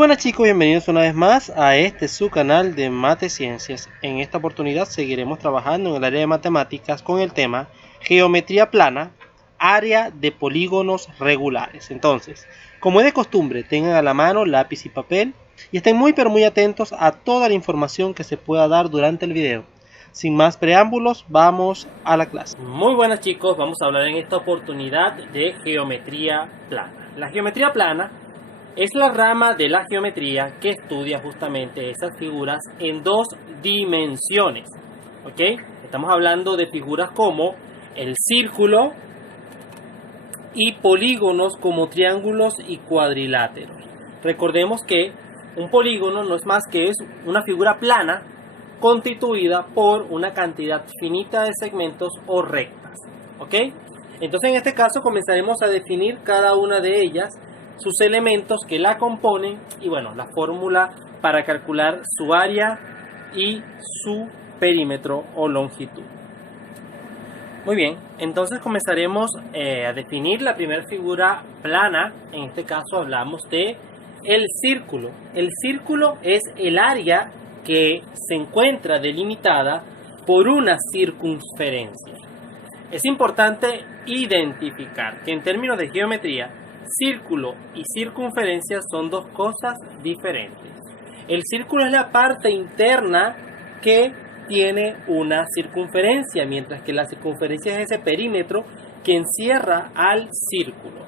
Muy buenas chicos, bienvenidos una vez más a su canal de Mate Ciencias. En esta oportunidad seguiremos trabajando en el área de matemáticas con el tema geometría plana, área de polígonos regulares. Entonces, como es de costumbre, tengan a la mano lápiz y papel y estén muy atentos a toda la información que se pueda dar durante el video. Sin más preámbulos, vamos a la clase. Muy buenas chicos, vamos a hablar en esta oportunidad de geometría plana. La geometría plana es la rama de la geometría que estudia justamente esas figuras en dos dimensiones. ¿Ok? Estamos hablando de figuras como el círculo y polígonos como triángulos y cuadriláteros. Recordemos que un polígono no es más que es una figura plana constituida por una cantidad finita de segmentos o rectas. ¿Ok? Entonces en este caso comenzaremos a definir cada una de ellas, sus elementos que la componen y bueno, la fórmula para calcular su área y su perímetro o longitud. Muy bien, entonces comenzaremos a definir la primera figura plana. En este caso hablamos de el círculo. El círculo es el área que se encuentra delimitada por una circunferencia. Es importante identificar que en términos de geometría, círculo y circunferencia son dos cosas diferentes. El círculo es la parte interna que tiene una circunferencia, mientras que la circunferencia es ese perímetro que encierra al círculo.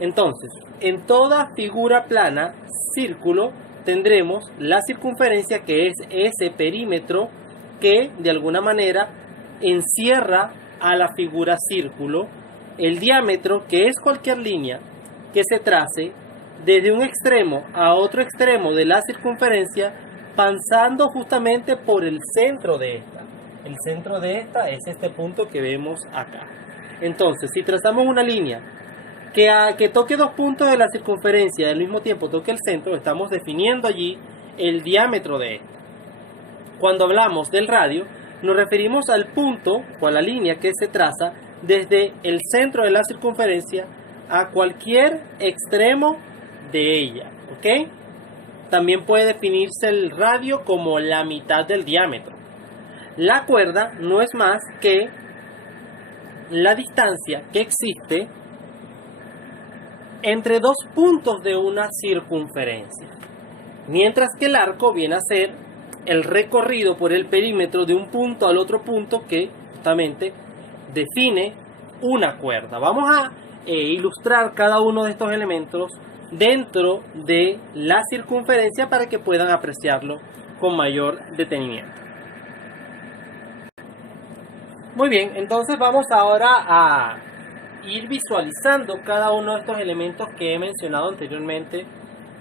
Entonces, en toda figura plana, círculo, tendremos la circunferencia, que es ese perímetro que de alguna manera encierra a la figura círculo, el diámetro, que es cualquier línea que se trace desde un extremo a otro extremo de la circunferencia, pasando justamente por el centro de esta. El centro de esta es este punto que vemos acá. Entonces, si trazamos una línea que toque dos puntos de la circunferencia y al mismo tiempo toque el centro, estamos definiendo allí el diámetro de esta. Cuando hablamos del radio, nos referimos al punto o a la línea que se traza desde el centro de la circunferencia a cualquier extremo de ella. ¿Ok? También puede definirse el radio como la mitad del diámetro. La cuerda no es más que la distancia que existe entre dos puntos de una circunferencia, mientras que el arco viene a ser el recorrido por el perímetro de un punto al otro punto que justamente define una cuerda. Vamos a ilustrar cada uno de estos elementos dentro de la circunferencia para que puedan apreciarlo con mayor detenimiento. Muy bien, entonces vamos ahora a ir visualizando cada uno de estos elementos que he mencionado anteriormente,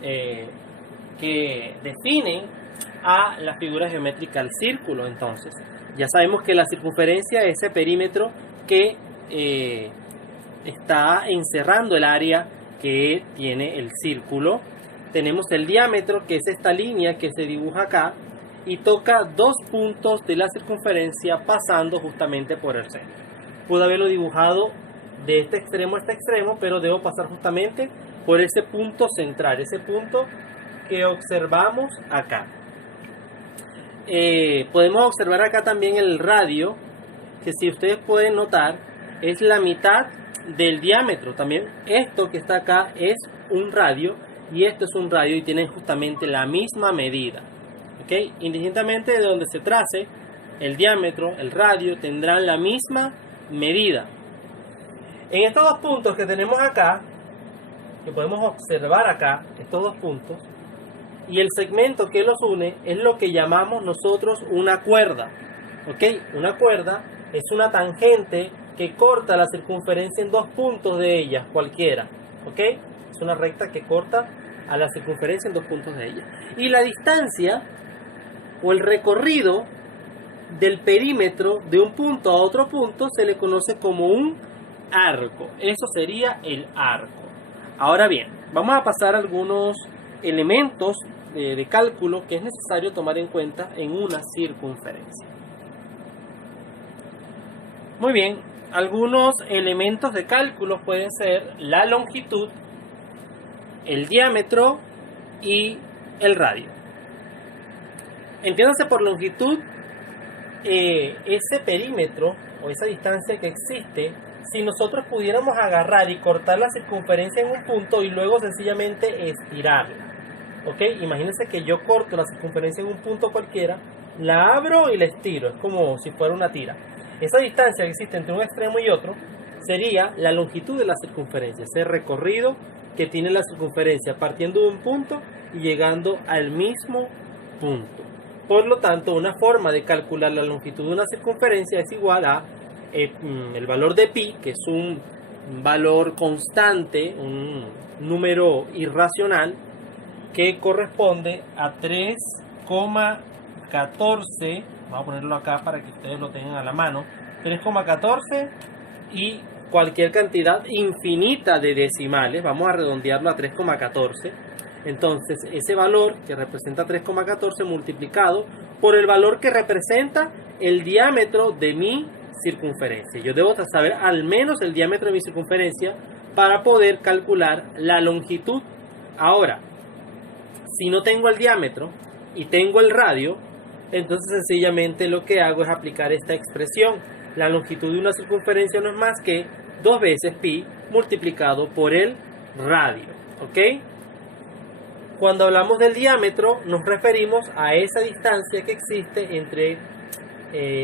que definen a la figura geométrica del círculo. Entonces, ya sabemos que la circunferencia es ese perímetro que está encerrando el área que tiene el círculo. Tenemos el diámetro, que es esta línea que se dibuja acá y toca dos puntos de la circunferencia pasando justamente por el centro. Pude haberlo dibujado de este extremo a este extremo, pero debo pasar justamente por ese punto central, ese punto que observamos acá. Podemos observar acá también el radio, que si ustedes pueden notar es la mitad del diámetro. También esto que está acá es un radio y esto es un radio y tienen justamente la misma medida. ¿Okay? Indistintamente de donde se trace, el diámetro, el radio tendrán la misma medida. En estos dos puntos que tenemos acá, que podemos observar acá, estos dos puntos, y el segmento que los une es lo que llamamos nosotros una cuerda. ¿Ok? Una cuerda es una tangente que corta la circunferencia en dos puntos de ella, cualquiera. ¿Ok? Es una recta que corta a la circunferencia en dos puntos de ella. Y la distancia o el recorrido del perímetro de un punto a otro punto se le conoce como un arco. Eso sería el arco. Ahora bien, vamos a pasar a algunos elementos de cálculo que es necesario tomar en cuenta en una circunferencia. Muy bien, algunos elementos de cálculo pueden ser la longitud, el diámetro y el radio. Entiéndase por longitud ese perímetro o esa distancia que existe. Si nosotros pudiéramos agarrar y cortar la circunferencia en un punto y luego sencillamente estirarla, ¿ok? Imagínense que yo corto la circunferencia en un punto cualquiera, la abro y la estiro, es como si fuera una tira. Esa distancia que existe entre un extremo y otro sería la longitud de la circunferencia, ese recorrido que tiene la circunferencia partiendo de un punto y llegando al mismo punto. Por lo tanto, una forma de calcular la longitud de una circunferencia es igual a el valor de pi, que es un valor constante, un número irracional, que corresponde a 3,14, vamos a ponerlo acá para que ustedes lo tengan a la mano, 3,14 y cualquier cantidad infinita de decimales, vamos a redondearlo a 3,14. Entonces ese valor que representa 3,14 multiplicado por el valor que representa el diámetro de mi circunferencia. Yo debo saber al menos el diámetro de mi circunferencia para poder calcular la longitud. Ahora, si no tengo el diámetro y tengo el radio, entonces sencillamente lo que hago es aplicar esta expresión. La longitud de una circunferencia no es más que 2 veces pi multiplicado por el radio, ¿ok? Cuando hablamos del diámetro nos referimos a esa distancia que existe entre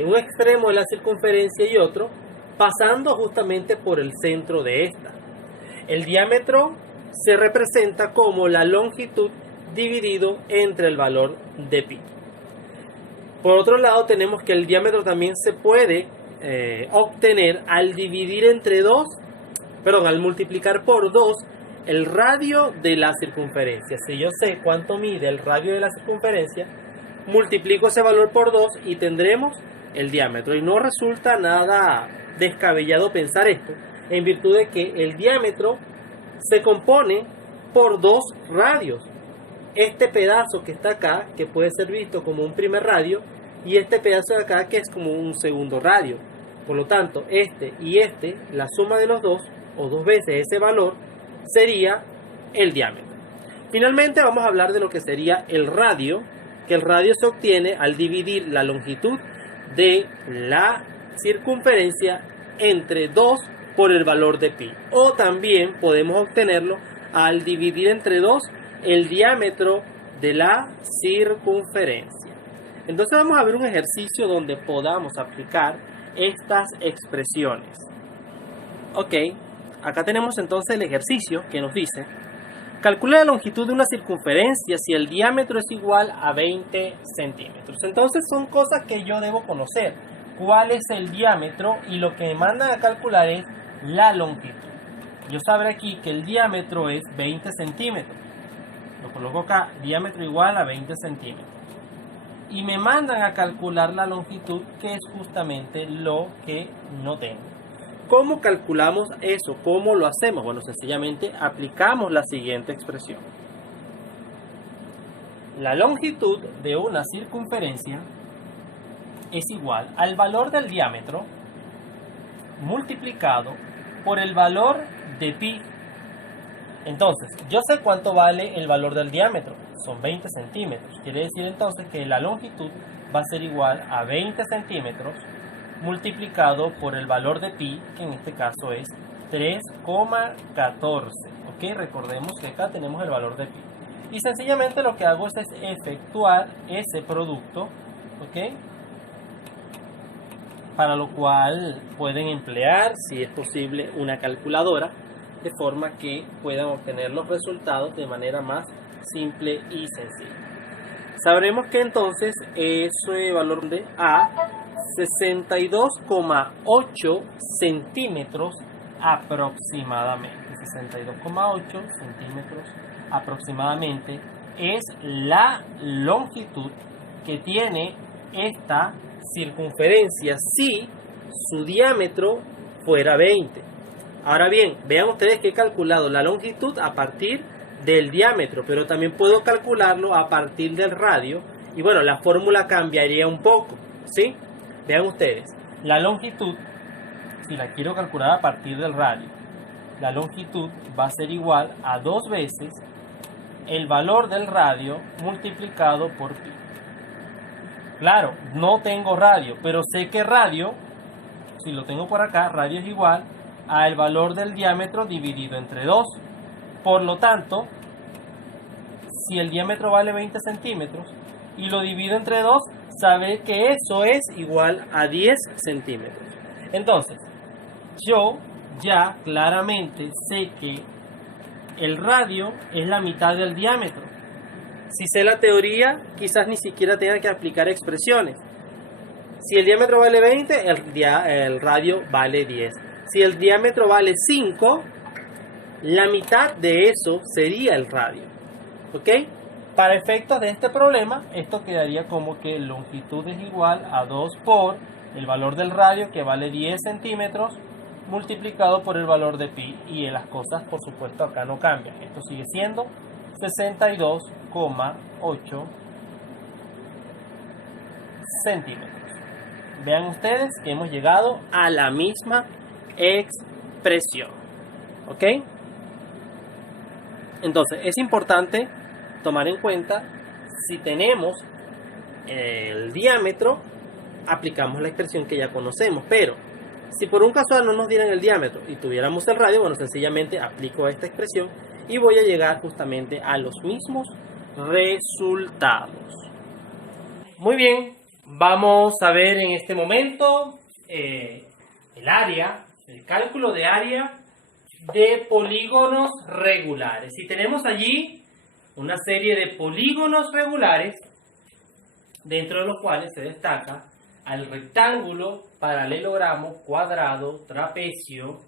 un extremo de la circunferencia y otro, pasando justamente por el centro de esta. El diámetro se representa como la longitud dividido entre el valor de pi. Por otro lado, tenemos que el diámetro también se puede obtener al dividir entre al multiplicar por 2 el radio de la circunferencia. Si yo sé cuánto mide el radio de la circunferencia, multiplico ese valor por 2 y tendremos el diámetro. Y no resulta nada descabellado pensar esto, en virtud de que el diámetro se compone por 2 radios. Este pedazo que está acá, que puede ser visto como un primer radio, y este pedazo de acá, que es como un segundo radio. Por lo tanto, este y este, la suma de los dos, o 2 veces ese valor, sería el diámetro. Finalmente vamos a hablar de lo que sería el radio, que el radio se obtiene al dividir la longitud de la circunferencia entre 2 por el valor de pi. O también podemos obtenerlo al dividir entre 2 el diámetro de la circunferencia. Entonces vamos a ver un ejercicio donde podamos aplicar estas expresiones. Ok, acá tenemos entonces el ejercicio que nos dice: calcula la longitud de una circunferencia si el diámetro es igual a 20 centímetros. Entonces son cosas que yo debo conocer. ¿Cuál es el diámetro? Y lo que me mandan a calcular es la longitud. Yo sabré aquí que el diámetro es 20 centímetros. Lo coloco acá, diámetro igual a 20 centímetros. Y me mandan a calcular la longitud, que es justamente lo que no tengo. ¿Cómo calculamos eso? ¿Cómo lo hacemos? Bueno, sencillamente aplicamos la siguiente expresión. La longitud de una circunferencia es igual al valor del diámetro multiplicado por el valor de pi. Entonces, yo sé cuánto vale el valor del diámetro. Son 20 centímetros. Quiere decir entonces que la longitud va a ser igual a 20 centímetros multiplicado por el valor de pi, que en este caso es 3,14. ¿Ok? Recordemos que acá tenemos el valor de pi. Y sencillamente lo que hago es efectuar ese producto, ¿ok? Para lo cual pueden emplear, si es posible, una calculadora, de forma que puedan obtener los resultados de manera más simple y sencilla. Sabremos que entonces ese valor de A, 62,8 centímetros aproximadamente. 62,8 centímetros aproximadamente es la longitud que tiene esta circunferencia si su diámetro fuera 20. Ahora bien, vean ustedes que he calculado la longitud a partir del diámetro, pero también puedo calcularlo a partir del radio. Y bueno, la fórmula cambiaría un poco, ¿sí? Vean ustedes, la longitud, si la quiero calcular a partir del radio, la longitud va a ser igual a 2 veces el valor del radio multiplicado por pi. Claro, no tengo radio, pero sé que radio, si lo tengo por acá, radio es igual al valor del diámetro dividido entre 2. Por lo tanto, si el diámetro vale 20 centímetros y lo divido entre 2, sabe que eso es igual a 10 centímetros. Entonces, yo ya claramente sé que el radio es la mitad del diámetro. Si sé la teoría, quizás ni siquiera tenga que aplicar expresiones. Si el diámetro vale 20, el radio vale 10. Si el diámetro vale 5, la mitad de eso sería el radio. ¿Ok? Para efectos de este problema, esto quedaría como que longitud es igual a 2 por el valor del radio, que vale 10 centímetros, multiplicado por el valor de pi. Y las cosas, por supuesto, acá no cambian. Esto sigue siendo 62,8 centímetros. Vean ustedes que hemos llegado a la misma expresión. ¿Ok? Entonces, es importante tomar en cuenta, si tenemos el diámetro, aplicamos la expresión que ya conocemos, pero si por un casual no nos dieran el diámetro y tuviéramos el radio, bueno, sencillamente aplico esta expresión y voy a llegar justamente a los mismos resultados. Muy bien, vamos a ver en este momento el área, el cálculo de área de polígonos regulares. Si tenemos allí una serie de polígonos regulares, dentro de los cuales se destaca al rectángulo, paralelogramo, cuadrado, trapecio,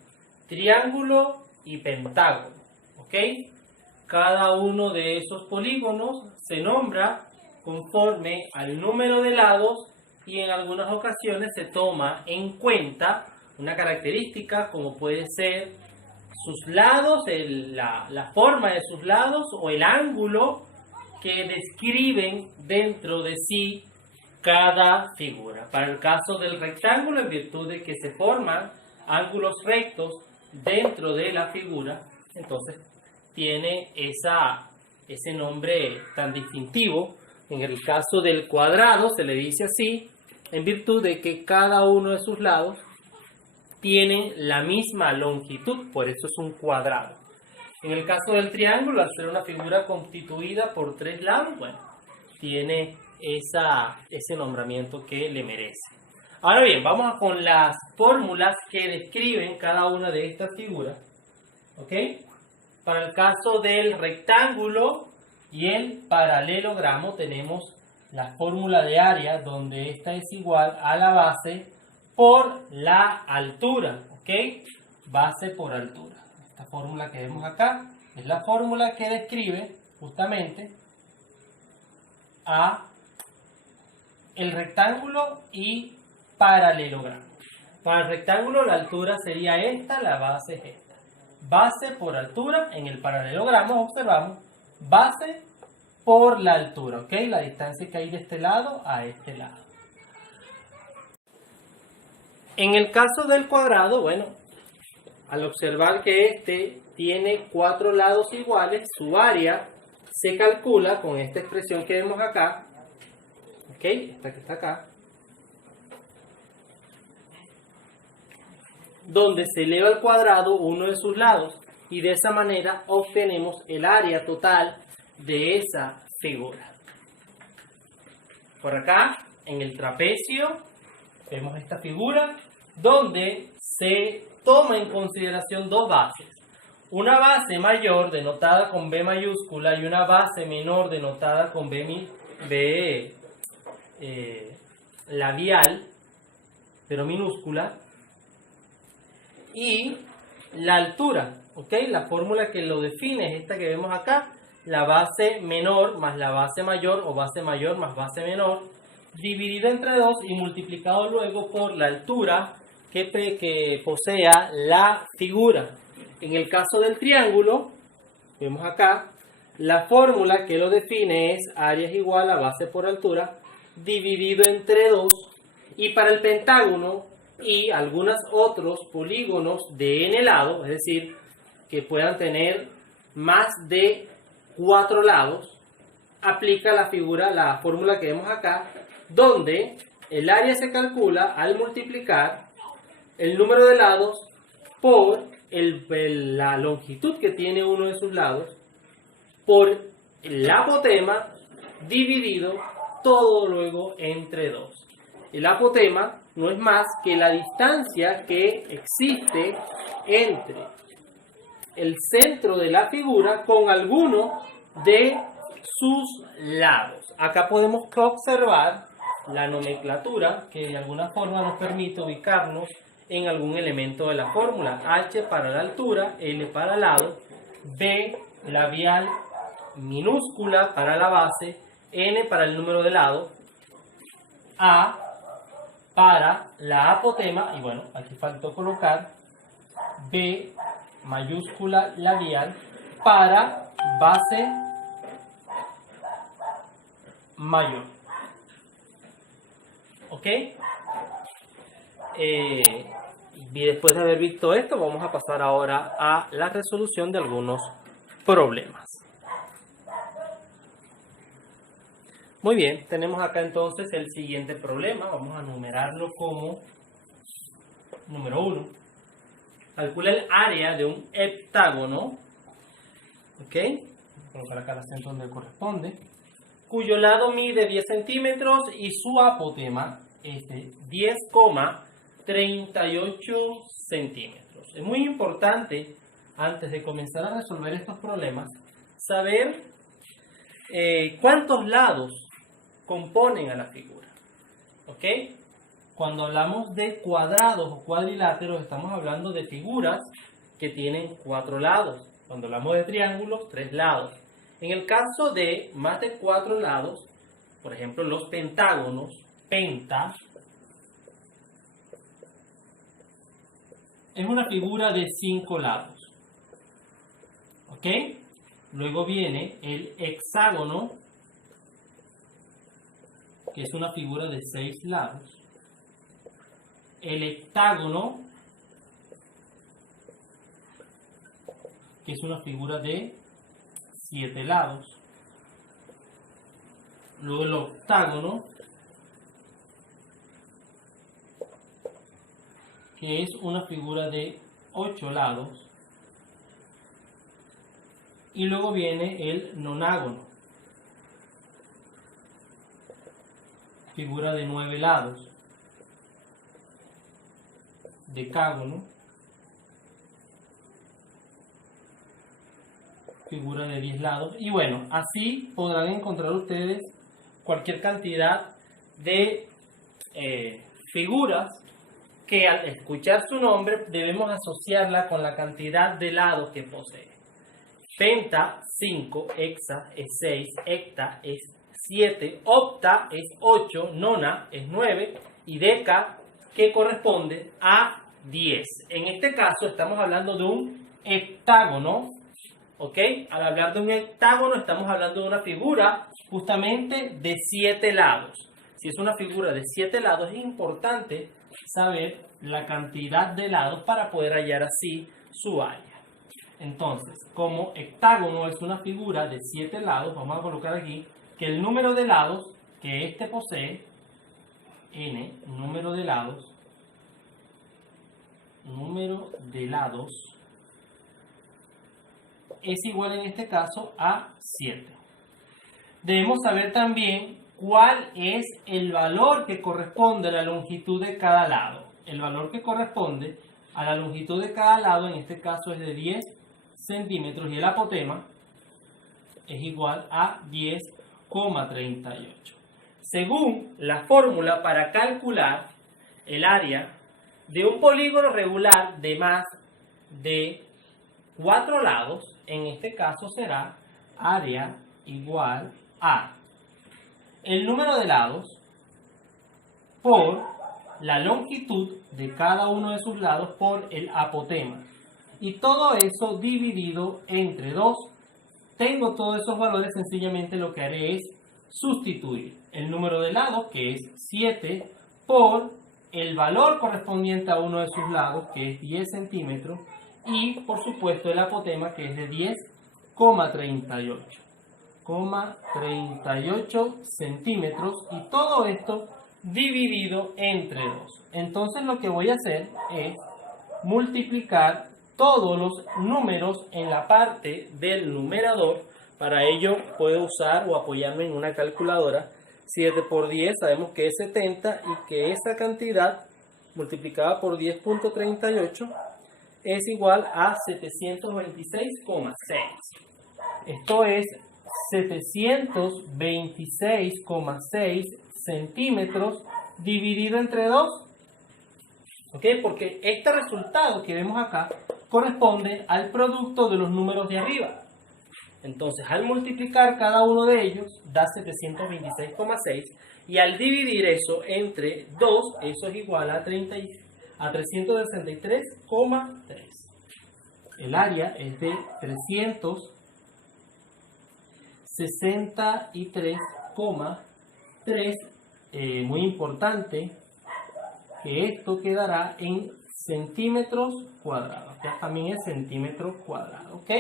triángulo y pentágono. ¿Ok? Cada uno de esos polígonos se nombra conforme al número de lados y en algunas ocasiones se toma en cuenta una característica como puede ser sus lados, la forma de sus lados o el ángulo que describen dentro de sí cada figura. Para el caso del rectángulo, en virtud de que se forman ángulos rectos dentro de la figura, entonces tiene ese nombre tan distintivo. En el caso del cuadrado se le dice así, en virtud de que cada uno de sus lados tiene la misma longitud, por eso es un cuadrado. En el caso del triángulo, al ser una figura constituida por 3 lados, bueno, tiene ese nombramiento que le merece. Ahora bien, vamos con las fórmulas que describen cada una de estas figuras. ¿Ok? Para el caso del rectángulo y el paralelogramo tenemos la fórmula de área, donde esta es igual a la base por la altura. ¿Ok? Base por altura. Esta fórmula que vemos acá es la fórmula que describe justamente a el rectángulo y paralelogramo. Para el rectángulo la altura sería esta, la base es esta. Base por altura, en el paralelogramo observamos base por la altura, ¿ok? La distancia que hay de este lado a este lado. En el caso del cuadrado, bueno, al observar que este tiene 4 lados iguales, su área se calcula con esta expresión que vemos acá, ¿ok? Esta que está acá, donde se eleva al cuadrado uno de sus lados y de esa manera obtenemos el área total de esa figura. Por acá, en el trapecio, vemos esta figura donde se toma en consideración dos bases. Una base mayor denotada con B mayúscula y una base menor denotada con B labial, pero minúscula. Y la altura, ¿ok? La fórmula que lo define es esta que vemos acá, la base menor más la base mayor o base mayor más base menor, dividido entre 2 y multiplicado luego por la altura que posea la figura. En el caso del triángulo, vemos acá, la fórmula que lo define es área es igual a base por altura, dividido entre 2, y para el pentágono y algunos otros polígonos de n lado, es decir, que puedan tener más de 4 lados, aplica la fórmula que vemos acá, donde el área se calcula al multiplicar el número de lados por la longitud que tiene uno de sus lados por el apotema dividido todo luego entre 2. El apotema no es más que la distancia que existe entre el centro de la figura con alguno de sus lados. Acá podemos observar la nomenclatura que de alguna forma nos permite ubicarnos en algún elemento de la fórmula. H para la altura, L para lado, B labial minúscula para la base, N para el número de lado, A para la apotema, y bueno, aquí faltó colocar B mayúscula labial para base mayor. ¿Ok? Y después de haber visto esto, vamos a pasar ahora a la resolución de algunos problemas. Muy bien, tenemos acá entonces el siguiente problema. Vamos a numerarlo como número 1. Calcula el área de un heptágono. ¿Ok? Voy a colocar acá el acento donde corresponde. Cuyo lado mide 10 centímetros y su apotema es de 10,38 centímetros. Es muy importante, antes de comenzar a resolver estos problemas, saber cuántos lados componen a la figura. ¿Ok? Cuando hablamos de cuadrados o cuadriláteros, estamos hablando de figuras que tienen 4 lados. Cuando hablamos de triángulos, 3 lados. En el caso de más de 4 lados, por ejemplo, los pentágonos, penta, es una figura de 5 lados. ¿Ok? Luego viene el hexágono, que es una figura de 6 lados. El heptágono, que es una figura de 7 lados. Luego el octágono, que es una figura de 8 lados. Y luego viene el nonágono, figura de 9 lados. Decágono, figura de 10 lados. Y bueno, así podrán encontrar ustedes cualquier cantidad de figuras que al escuchar su nombre debemos asociarla con la cantidad de lados que posee. Penta, 5, hexa es 6, hecta es 7, octa es 8, nona es 9 y deca, que corresponde a 10. En este caso estamos hablando de un heptágono. ¿Ok? Al hablar de un heptágono estamos hablando de una figura justamente de 7 lados. Si es una figura de 7 lados, es importante saber la cantidad de lados para poder hallar así su área. Entonces, como heptágono es una figura de 7 lados, vamos a colocar aquí que el número de lados que éste posee, n, número de lados, es igual en este caso a 7. Debemos saber también cuál es el valor que corresponde a la longitud de cada lado. El valor que corresponde a la longitud de cada lado en este caso es de 10 centímetros y el apotema es igual a 10,38. Según la fórmula para calcular el área de un polígono regular de más de 4 lados, en este caso será área igual a el número de lados por la longitud de cada uno de sus lados por el apotema. Y todo eso dividido entre 2. Tengo todos esos valores, sencillamente lo que haré es sustituir el número de lados, que es 7, por el valor correspondiente a uno de sus lados, que es 10 centímetros, y por supuesto el apotema, que es de 10,38. 36,38 centímetros y todo esto dividido entre 2. Entonces lo que voy a hacer es multiplicar todos los números en la parte del numerador. Para ello puedo usar o apoyarme en una calculadora. 7 por 10 sabemos que es 70 y que esa cantidad multiplicada por 10.38 es igual a 726,6. Esto es 726,6 centímetros dividido entre 2. ¿Ok? Porque este resultado que vemos acá corresponde al producto de los números de arriba. Entonces, al multiplicar cada uno de ellos, da 726,6. Y al dividir eso entre 2, eso es igual a 363,3. El área es de 363,3. Muy importante que esto quedará en centímetros cuadrados. Ya también es centímetro cuadrado, ¿ok?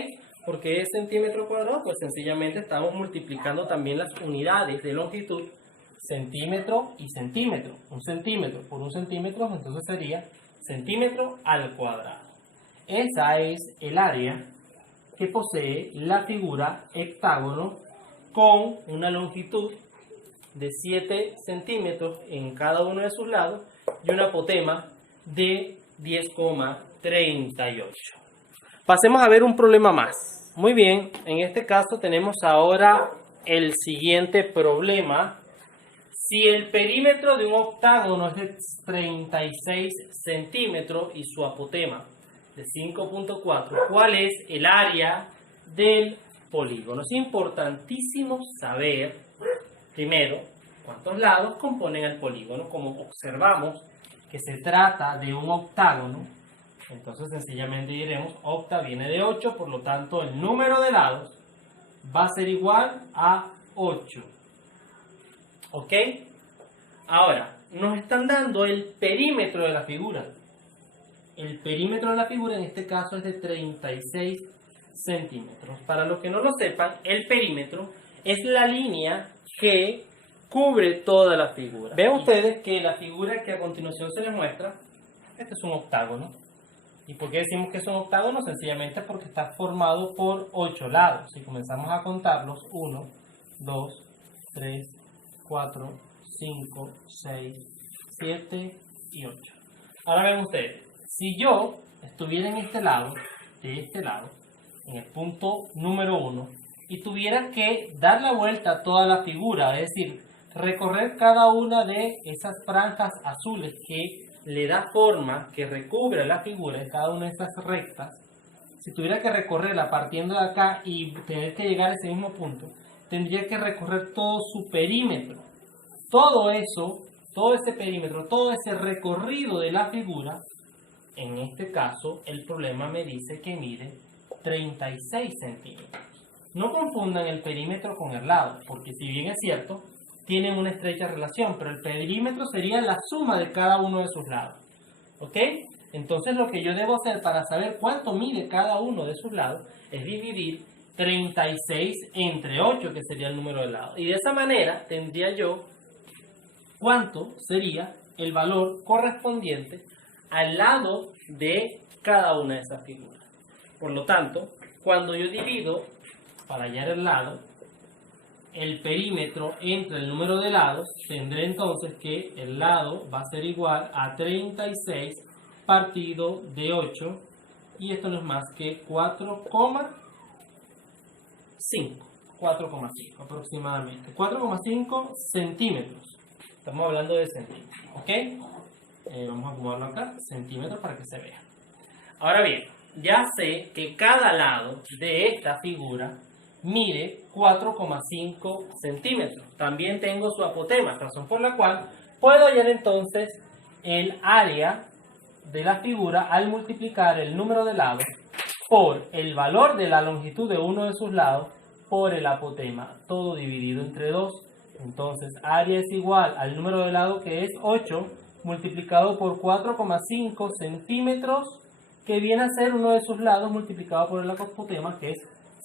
Porque es centímetro cuadrado, pues sencillamente estamos multiplicando también las unidades de longitud, centímetro y centímetro. Un centímetro por un centímetro, entonces sería centímetro al cuadrado. Esa es el área que posee la figura hectágono con una longitud de 7 centímetros en cada uno de sus lados y un apotema de 10,38. Pasemos a ver un problema más. Muy bien, en este caso tenemos ahora el siguiente problema. Si el perímetro de un octágono es de 36 centímetros y su apotema de 5.4, ¿cuál es el área del polígono? Es importantísimo saber, primero, cuántos lados componen el polígono. Como observamos que se trata de un octágono, entonces sencillamente diremos octa viene de 8, por lo tanto el número de lados va a ser igual a 8. ¿Ok? Ahora, nos están dando el perímetro de la figura. El perímetro de la figura en este caso es de 36 centímetros. Para los que no lo sepan, el perímetro es la línea que cubre toda la figura. Ven ustedes que la figura que a continuación se les muestra, este es un octágono. ¿Y por qué decimos que es un octágono? Sencillamente porque está formado por 8 lados. Si comenzamos a contarlos, 1, 2, 3, 4, 5, 6, 7 y 8. Ahora ven ustedes, si yo estuviera en este lado, en el punto número 1, y tuviera que dar la vuelta a toda la figura, es decir, recorrer cada una de esas franjas azules que le da forma, que recubre la figura en cada una de estas rectas, si tuviera que recorrerla partiendo de acá y tener que llegar a ese mismo punto, tendría que recorrer todo su perímetro. Todo eso, todo ese perímetro, todo ese recorrido de la figura, en este caso el problema me dice que mide 36 centímetros. No confundan el perímetro con el lado, porque si bien es cierto, tienen una estrecha relación, pero el perímetro sería la suma de cada uno de sus lados. ¿Ok? Entonces lo que yo debo hacer para saber cuánto mide cada uno de sus lados es dividir 36 entre 8, que sería el número de lados. Y de esa manera tendría yo cuánto sería el valor correspondiente al lado de cada una de esas figuras. Por lo tanto, cuando yo divido, para hallar el lado, el perímetro entre el número de lados, tendré entonces que el lado va a ser igual a 36 partido de 8, y esto no es más que 4,5 aproximadamente, 4,5 centímetros. Estamos hablando de centímetros, ¿ok? Vamos a acomodarlo acá, centímetros, para que se vea. Ahora bien, ya sé que cada lado de esta figura mide 4,5 centímetros. También tengo su apotema, razón por la cual puedo hallar entonces el área de la figura al multiplicar el número de lados por el valor de la longitud de uno de sus lados por el apotema, todo dividido entre 2. Entonces, área es igual al número de lado, que es 8, multiplicado por 4,5 centímetros, que viene a ser uno de sus lados multiplicado por el apotema, que es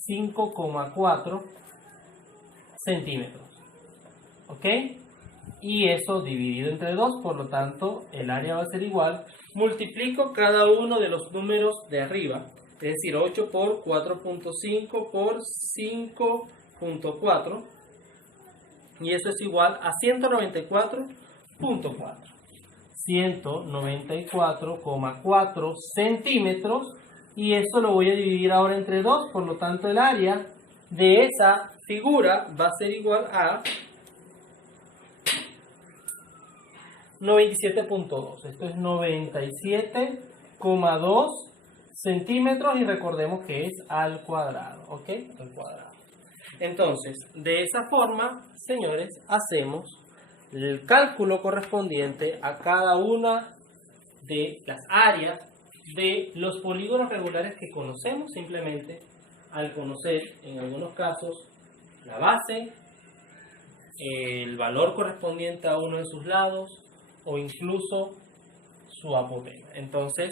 5,4 centímetros. ¿Ok? Y eso dividido entre 2, por lo tanto el área va a ser igual. Multiplico cada uno de los números de arriba, es decir, 8 por 4.5 por 5.4, y eso es igual a 194.4. 194,4 centímetros, y eso lo voy a dividir ahora entre 2, por lo tanto el área de esa figura va a ser igual a 97.2. Esto es 97,2 centímetros, y recordemos que es al cuadrado, ¿ok? Al cuadrado. Entonces, de esa forma, señores, hacemos el cálculo correspondiente a cada una de las áreas de los polígonos regulares que conocemos simplemente al conocer, en algunos casos, la base, el valor correspondiente a uno de sus lados o incluso su apogeo. Entonces,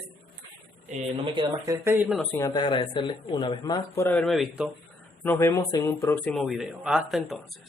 no me queda más que despedirme, no sin antes agradecerles una vez más por haberme visto. Nos vemos en un próximo video. Hasta entonces.